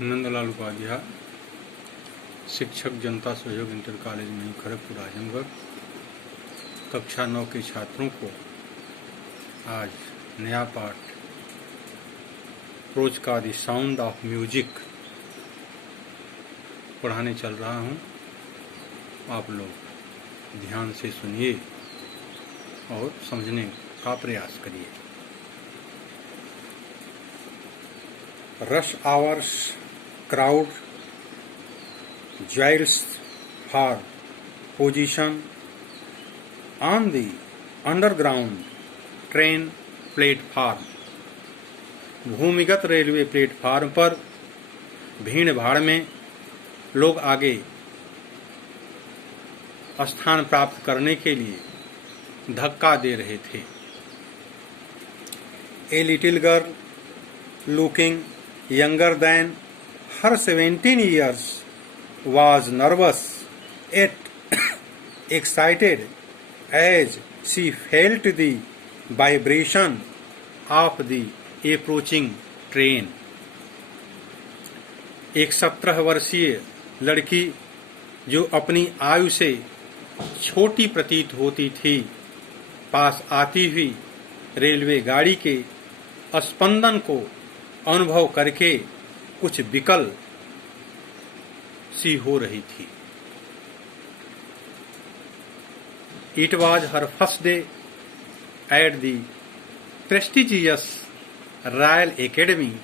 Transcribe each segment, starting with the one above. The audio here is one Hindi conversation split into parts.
नंदलाल उपाध्याय, शिक्षक जनता सहयोग इंटर कॉलेज में खड़गपुर आजमगढ़। कक्षा 9 के छात्रों को आज नया पाठ प्रोज का द साउंड ऑफ म्यूजिक पढ़ाने चल रहा हूँ। आप लोग ध्यान से सुनिए और समझने का प्रयास करिए। Rush hours, crowd jostles for position on the underground train platform. भूमिगत रेलवे प्लेटफार्म पर भीड़ भाड़ में लोग आगे स्थान प्राप्त करने के लिए धक्का दे रहे थे। A little girl looking younger than her 17 years was nervous yet excited as she felt the vibration of the approaching train। एक 17 वर्षीय लड़की जो अपनी आयु से छोटी प्रतीत होती थी, पास आती हुई रेलवे गाड़ी के स्पंदन को अनुभव करके कुछ विकल सी हो रही थी। It was her first day at the prestigious Royal Academy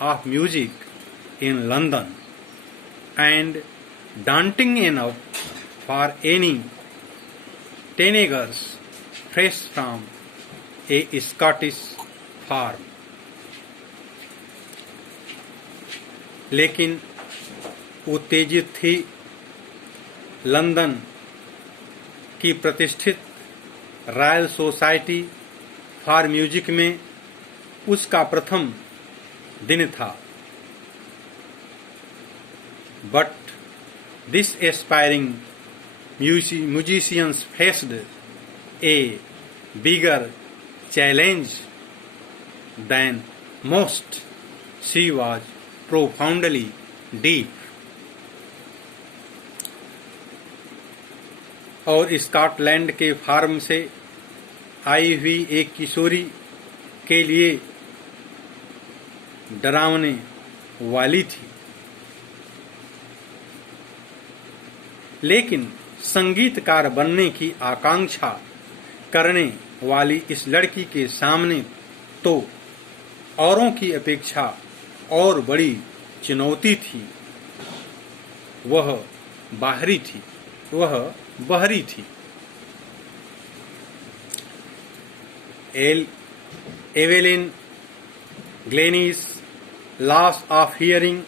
of Music in London, and daunting enough for any teenagers fresh from a Scottish farm। लेकिन उत्तेजित थी लंदन की प्रतिष्ठित रॉयल सोसाइटी फॉर म्यूजिक में उसका प्रथम दिन था। But this aspiring musicians faced a bigger challenge than most. She was profoundly deep। और स्कॉटलैंड के फार्म से आई हुई एक किशोरी के लिए डरावने वाली थी। लेकिन संगीतकार बनने की आकांक्षा करने वाली इस लड़की के सामने तो औरों की अपेक्षा और बड़ी चुनौती थी। वह बहरी थी। Evelyn Glennie's loss of hearing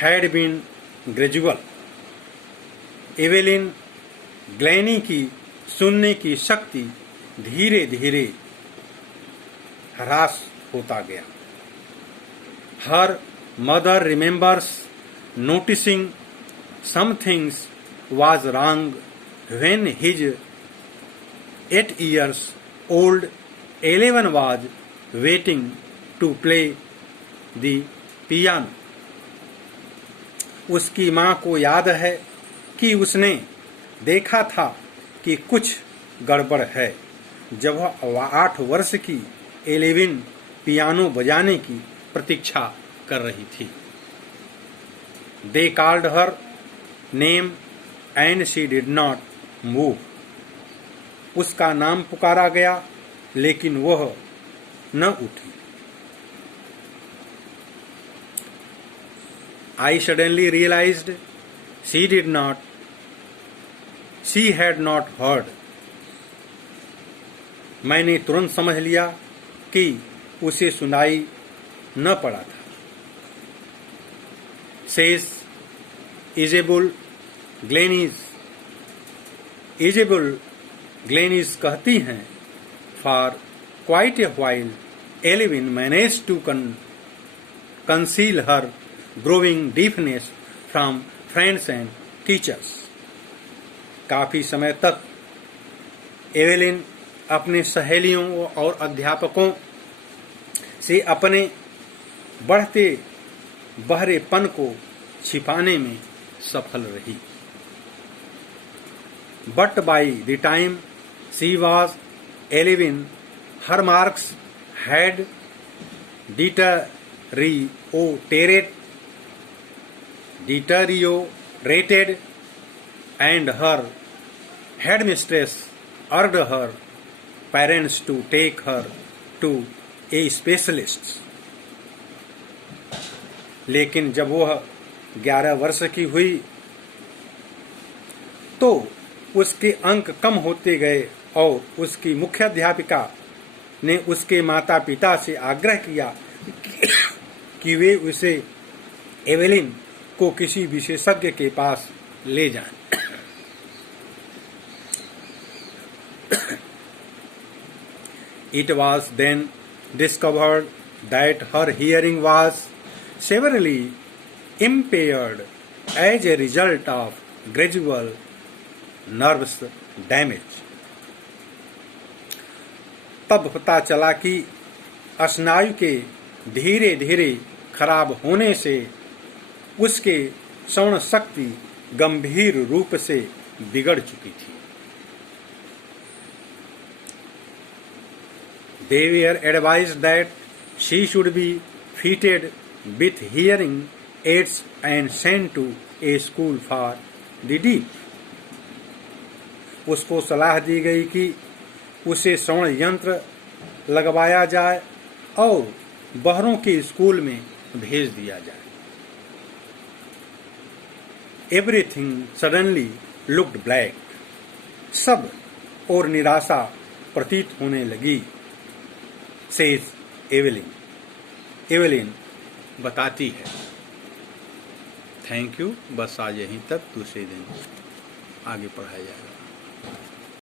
had been gradual. Evelyn Glennie की सुनने की शक्ति धीरे धीरे ह्रास होता गया। Her mother remembers noticing some things was wrong when his 8 years old Eleven was waiting to play the piano। उसकी माँ को याद है कि उसने देखा था कि कुछ गड़बड़ है जब वह 8 वर्ष की एलेविन पियानो बजाने की प्रतीक्षा कर रही थी। They called her name and she did not move। उसका नाम पुकारा गया लेकिन वह न उठी। I suddenly realized she had not heard। मैंने तुरंत समझ लिया कि उसे सुनाई न पड़ा था। Says Isabel Glenis कहती हैं, for quite a while Elvin managed to conceal her growing deafness from friends and teachers। काफी समय तक एवेलिन अपने सहेलियों और अध्यापकों से अपने बढ़ते बहरेपन को छिपाने में सफल रही। But by the time she was 11, her marks had deteriorated, and her headmistress urged her parents to take her to a specialist. लेकिन जब वह 11 वर्ष की हुई तो उसके अंक कम होते गए और उसकी मुख्याध्यापिका ने उसके माता पिता से आग्रह किया कि वे उसे एवेलिन को किसी विशेषज्ञ के पास ले जाएं। It was then discovered that her hearing was severely impaired as a result of gradual nerves damage. तब पता चला कि स्नायु के धीरे धीरे खराब होने से उसके श्रवण शक्ति गंभीर रूप से बिगड़ चुकी थी। They were advised that she should be fitted with hearing aids and sent to a school for the deaf. उसको सलाह दी गई कि उसे श्रवण यंत्र लगवाया जाए और बहरों के स्कूल में भेज दिया जाए। Everything suddenly looked black. सब और निराशा प्रतीत होने लगी, says एवेलिन। एवेलिन बताती है। Thank you. बस आज यहीं तक, दूसरे दिन आगे पढ़ाया जाएगा।